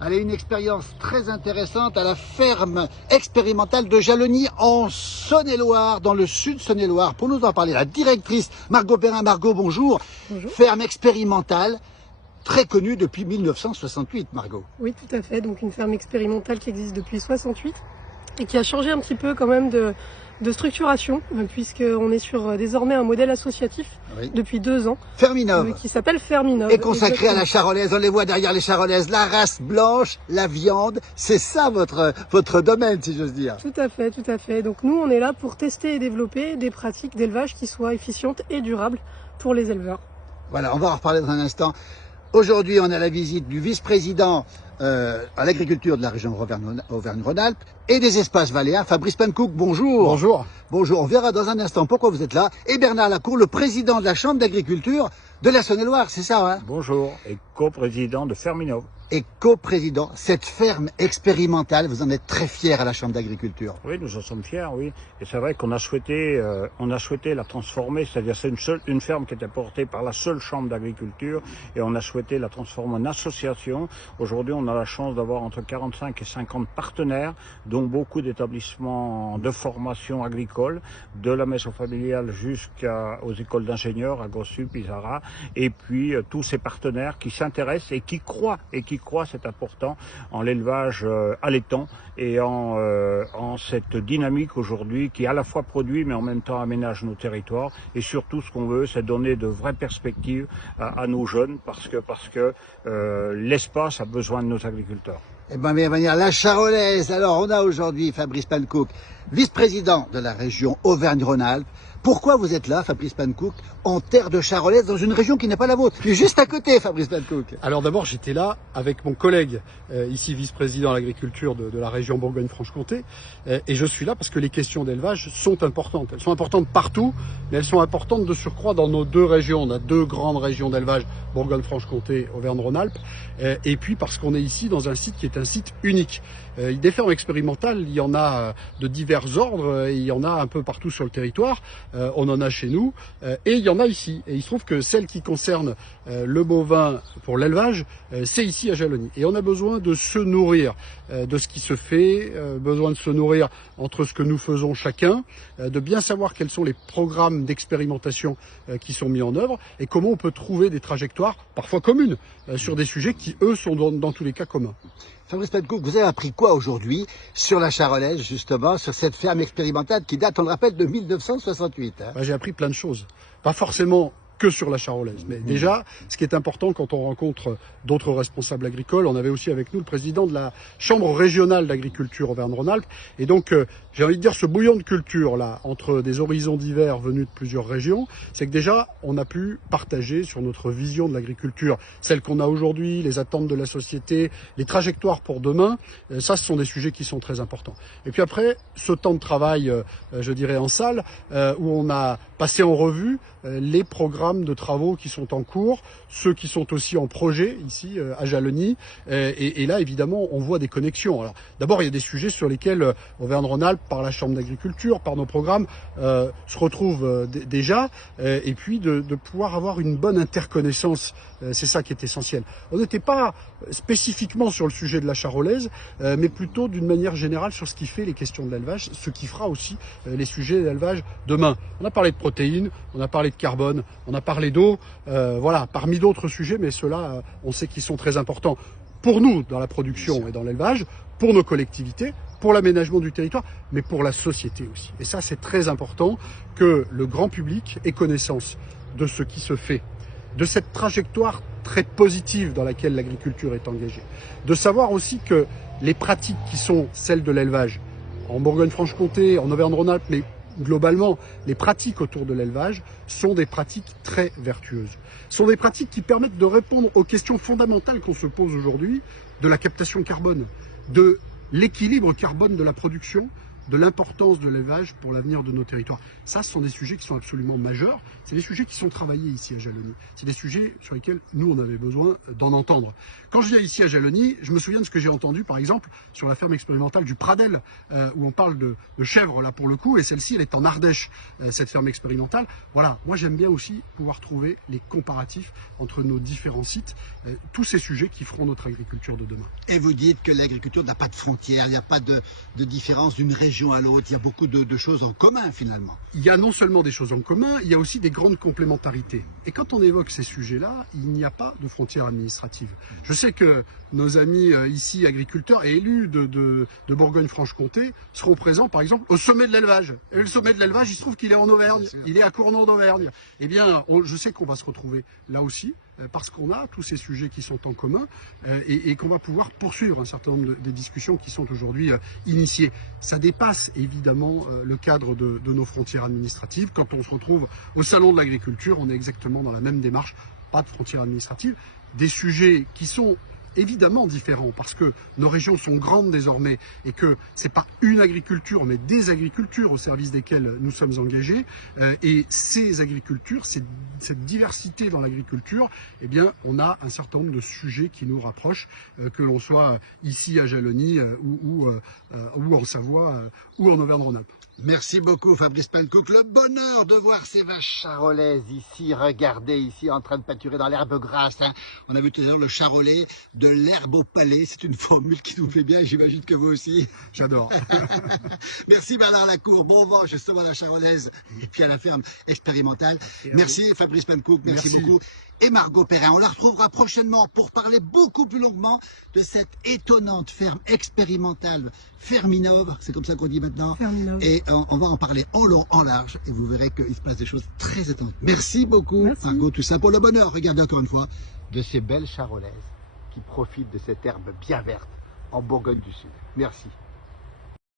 Allez, une expérience très intéressante à la ferme expérimentale de Jalony en Saône-et-Loire, dans le sud Saône-et-Loire. Pour nous en parler, la directrice Margot Perrin. Margot, bonjour. Bonjour. Ferme expérimentale, très connue depuis 1968, Margot. Oui, tout à fait. Donc une ferme expérimentale qui existe depuis 68 et qui a changé un petit peu quand même de structuration, puisqu'on est sur désormais un modèle associatif depuis 2 ans. Ferminov. Qui s'appelle Ferminov. Et consacré à la charolaise. On les voit derrière les charolaises. La race blanche, la viande, c'est ça votre domaine, si j'ose dire. Tout à fait, tout à fait. Donc nous, on est là pour tester et développer des pratiques d'élevage qui soient efficientes et durables pour les éleveurs. Voilà, on va en reparler dans un instant. Aujourd'hui, on a la visite du vice-président à l'agriculture de la région Auvergne-Rhône-Alpes et des espaces valléens, Fabrice Pannecook. Bonjour. Bonjour. Bonjour, on verra dans un instant pourquoi vous êtes là. Et Bernard Lacour, le président de la Chambre d'agriculture de la Saône-et-Loire, c'est ça, hein? Bonjour, et coprésident de Ferminov. Et coprésident, cette ferme expérimentale, vous en êtes très fier à la Chambre d'agriculture. Oui, nous en sommes fiers, oui. Et c'est vrai qu'on a souhaité la transformer, c'est-à-dire c'est une ferme qui était portée par la seule Chambre d'agriculture, et on a souhaité la transformer en association. Aujourd'hui, on a la chance d'avoir entre 45 et 50 partenaires, dont beaucoup d'établissements de formation agricole, de la maison familiale jusqu'aux écoles d'ingénieurs, à Gossup, Isara, et puis tous ces partenaires qui s'intéressent et qui croient, c'est important, en l'élevage allaitant et en cette dynamique aujourd'hui qui à la fois produit mais en même temps aménage nos territoires. Et surtout, ce qu'on veut, c'est donner de vraies perspectives à nos jeunes parce que l'espace a besoin de nos agriculteurs. Eh bien, bienvenue la charolaise. Alors, on a aujourd'hui Fabrice Pannecook, vice-président de la région Auvergne-Rhône-Alpes. Pourquoi vous êtes là, Fabrice Pannecook, en terre de charolaise, dans une région qui n'est pas la vôtre? Il est juste à côté, Fabrice Pannecook. Alors d'abord, j'étais là avec mon collègue, ici vice-président à l'agriculture de la région Bourgogne-Franche-Comté, et je suis là parce que les questions d'élevage sont importantes. Elles sont importantes partout, mais elles sont importantes de surcroît dans nos 2 régions. On a 2 grandes régions d'élevage, Bourgogne-Franche-Comté, Auvergne-Rhône-Alpes, et puis parce qu'on est ici dans un site qui est un site unique. Des fermes expérimentales, il y en a de divers ordres, il y en a un peu partout sur le territoire, on en a chez nous, et il y en a ici. Et il se trouve que celle qui concerne le bovin pour l'élevage, c'est ici à Jalony. Et on a besoin de se nourrir de ce qui se fait, besoin de se nourrir entre ce que nous faisons chacun, de bien savoir quels sont les programmes d'expérimentation qui sont mis en œuvre et comment on peut trouver des trajectoires parfois communes sur des sujets qui, eux, sont dans tous les cas communs. Fabrice Pannecook, vous avez appris quoi aujourd'hui sur la charolaise, justement, sur cette ferme expérimentale qui date, on le rappelle, de 1968 hein? J'ai appris plein de choses. Pas forcément que sur la charolaise. Mais déjà, ce qui est important quand on rencontre d'autres responsables agricoles, on avait aussi avec nous le président de la Chambre régionale d'agriculture Auvergne-Rhône-Alpes. Et donc, j'ai envie de dire, ce bouillon de culture là, entre des horizons divers venus de plusieurs régions, c'est que déjà, on a pu partager sur notre vision de l'agriculture, celle qu'on a aujourd'hui, les attentes de la société, les trajectoires pour demain. Ça, ce sont des sujets qui sont très importants. Et puis après, ce temps de travail, je dirais en salle, où on a passé en revue les programmes de travaux qui sont en cours, ceux qui sont aussi en projet ici à Jalony, et là évidemment on voit des connexions. Alors d'abord il y a des sujets sur lesquels Auvergne-Rhône-Alpes, par la Chambre d'agriculture, par nos programmes, se retrouvent déjà, et puis de pouvoir avoir une bonne interconnaissance, c'est ça qui est essentiel. On n'était pas spécifiquement sur le sujet de la charolaise, mais plutôt d'une manière générale sur ce qui fait les questions de l'élevage, ce qui fera aussi les sujets d'élevage demain. On a parlé de protéines, on a parlé de carbone, on a parlé d'eau, voilà, parmi d'autres sujets, mais ceux-là, on sait qu'ils sont très importants pour nous dans la production et dans l'élevage, pour nos collectivités, pour l'aménagement du territoire, mais pour la société aussi. Et ça, c'est très important que le grand public ait connaissance de ce qui se fait, de cette trajectoire très positive dans laquelle l'agriculture est engagée, de savoir aussi que les pratiques qui sont celles de l'élevage, en Bourgogne-Franche-Comté, en Auvergne-Rhône-Alpes, mais globalement, les pratiques autour de l'élevage sont des pratiques très vertueuses. Ce sont des pratiques qui permettent de répondre aux questions fondamentales qu'on se pose aujourd'hui, de la captation carbone, de l'équilibre carbone de la production, de l'importance de l'élevage pour l'avenir de nos territoires. Ça, ce sont des sujets qui sont absolument majeurs. C'est des sujets qui sont travaillés ici à Jalony. C'est des sujets sur lesquels nous, on avait besoin d'en entendre. Quand je viens ici à Jalony, je me souviens de ce que j'ai entendu, par exemple, sur la ferme expérimentale du Pradel, où on parle de chèvres, là, pour le coup, et celle-ci, elle est en Ardèche, cette ferme expérimentale. Voilà, moi, j'aime bien aussi pouvoir trouver les comparatifs entre nos différents sites, tous ces sujets qui feront notre agriculture de demain. Et vous dites que l'agriculture n'a pas de frontières, il n'y a pas de différence d'une région à l'autre, il y a beaucoup de choses en commun finalement. Il y a non seulement des choses en commun, il y a aussi des grandes complémentarités. Et quand on évoque ces sujets-là, il n'y a pas de frontières administratives. Je sais que nos amis ici, agriculteurs et élus de Bourgogne-Franche-Comté, seront présents par exemple au sommet de l'élevage. Et le sommet de l'élevage, il se trouve qu'il est en Auvergne, il est à Cournon d'Auvergne. Eh bien, je sais qu'on va se retrouver là aussi, parce qu'on a tous ces sujets qui sont en commun et qu'on va pouvoir poursuivre un certain nombre de discussions qui sont aujourd'hui initiées. Ça dépasse évidemment le cadre de nos frontières administratives. Quand on se retrouve au Salon de l'Agriculture, on est exactement dans la même démarche, pas de frontières administratives, des sujets qui sont évidemment différents parce que nos régions sont grandes désormais et que c'est pas une agriculture mais des agricultures au service desquelles nous sommes engagés et ces agricultures, cette diversité dans l'agriculture, eh bien on a un certain nombre de sujets qui nous rapprochent, que l'on soit ici à Jalony ou en Savoie ou en Auvergne-Rhône-Alpes. Merci beaucoup Fabrice Pannekouk, le bonheur de voir ces vaches charolaises ici, regardez ici en train de pâturer dans l'herbe grasse, hein. On a vu tout à l'heure le charolais, de l'herbe au palais, c'est une formule qui nous plaît bien, j'imagine que vous aussi. J'adore. Merci Bernard Lacour, bon vent justement à la charolaise et puis à la ferme expérimentale. Merci Fabrice Pannekouk, merci beaucoup. Et Margot Perrin, on la retrouvera prochainement pour parler beaucoup plus longuement de cette étonnante ferme expérimentale Ferminov, c'est comme ça qu'on dit maintenant. Ferminov. Et on va en parler en long, en large, et vous verrez qu'il se passe des choses très étonnantes. Merci beaucoup Margot, tout ça pour le bonheur, regardez encore une fois, de ces belles charolaises qui profitent de cette herbe bien verte en Bourgogne du Sud. Merci.